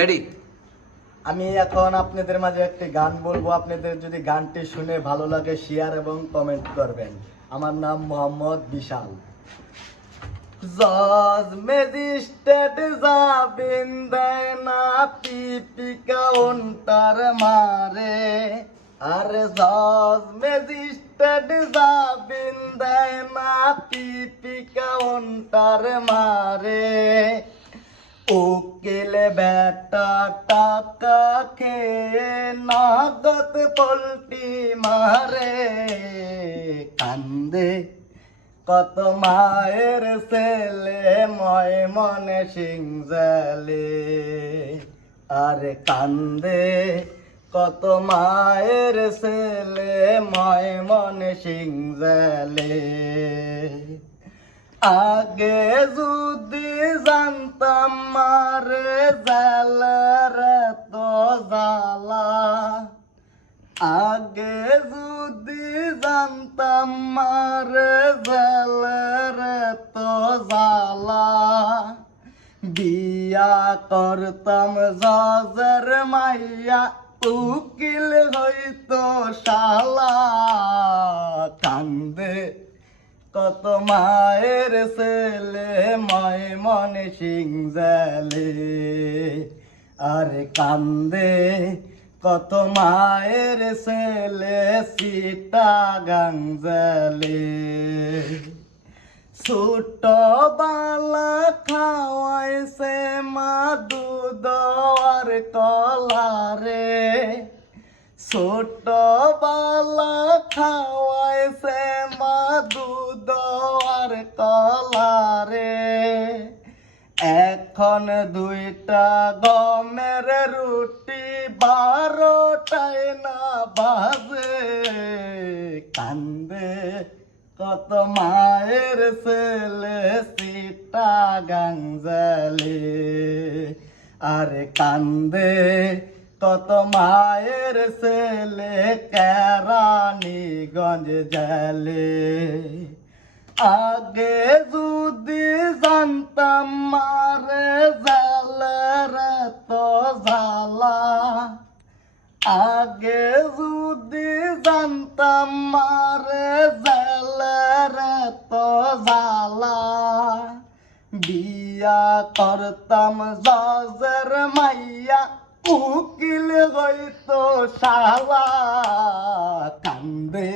Ready. আমি এখন আপনাদের মাঝে একটি গান বলবো, আপনাদের যদি গানটি শুনে ভালো লাগে শেয়ার এবং কমেন্ট করবেন। আমার নাম মোহাম্মদ বিশাল। জজ ম্যাজিস্ট্রেট যাবেন দেয় না পিপি কাউন্টার মারে, আরে জজ ম্যাজিস্ট্রেট যাবেন দেয় না পিপি কাউন্টার মারে, উকিল বেটা টাকা খেয়ে নগদ পল্টি মারে, কান্দে কত মায়ের ছেলে ময় মনে সিং জালে, আরে কান্দে কত মায়ের ছেলে ময় মনে সিং জালে। আগে যদি জানতাম মারে জালার তো জালা, আগে যদি জানতাম মারে জালার তো জালা, বিয়া করতাম জজের মাইয়া উকিল হইতো শালা, কান্দে কত মায়ের ছেলে ময় মনে সিং জালে, আরে কান্দে কত মায়ের ছেলে চিটাগাং জালে। ছোট বালা খাওয়াইছে মা দুধ আর কলারে, ছোট বালা খাওয়াইছে মা দুধ আর কলারে, এখন দুইটা গমের রুটি 12টায় না বাজে, কান্দে কত মায়ের ছেলে চিটাগাং জালে, আরে কান্দে কত মায়ের ছেলে কেরানীগঞ্জ জালে। আগে যদি জানতাম মারে জালের তো জালা, আগে যদি জানতাম মারে জালের তো জালা, বিয়া করতাম জজের মাইয়া উকিল হইতো শালা, কান্দে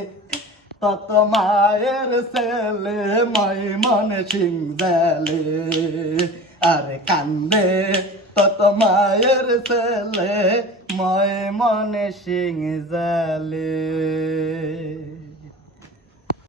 কত মায়ের ছেলে ময় মনে সিং জালে, আরে কান্দে কত মায়ের ছেলে ময় মনে সিং জালে।